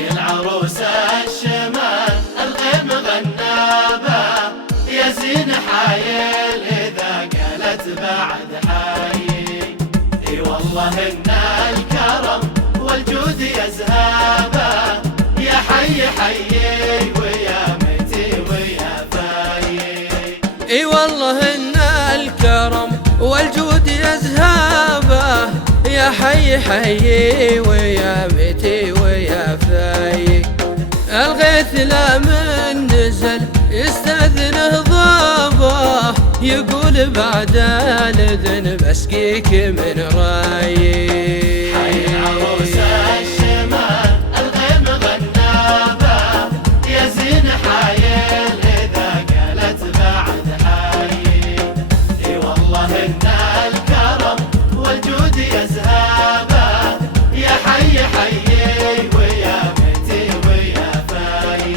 حي العروس الشمال الغيم غنابة يا زين حايل إذا قالت بعد حي. اي والله إن الكرم والجود يزهابه يا حي حيي ويا متي ويا فاي. اي والله ان الكرم والجود يزهابه يا حي حيي ويا متي ويا فاي. الغيث لا من نزل يستأذنه ضابه يقول بعد الإذن بسقيك من رايي. حي العروس الشمال الغيم غنابة يا زين حايل إذا قالت بعد حي. اي والله إن الكرم والجود يزهابه يا حي حيي ويا متي ويا فاي.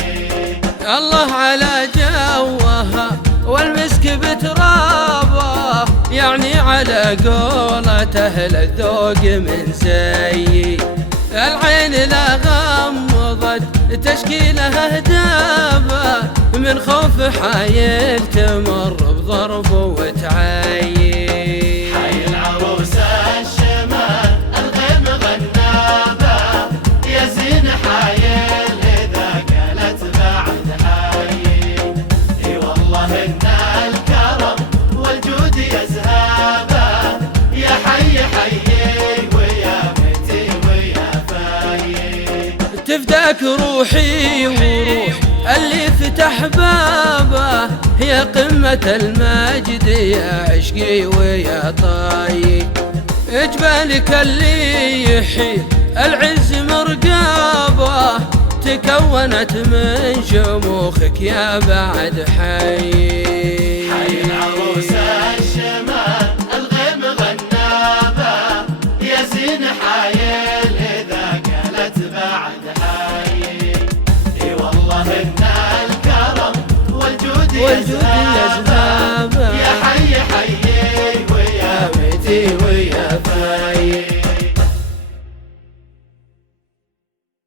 الله على جوها والمسك بترابه يعني على قولة أهل الذوق من زيي. العين لا غمضت تشكي لها هدابه من خوف حايل تمر بضرب وتعيي. حي العروس الشمال الغيم غنابة يا زين حايل إذا قالت بعد حي. اي والله إن الكرم والجود يزهابه يا حي حيي ويا متي ويا فاي. تفداك روحي وروح اللي فتح بابه يا قمة المجد يا عشقي ويا طاي. جبالك اللي يحيي العز مرقابه تكونت من شموخك يا بعد حي.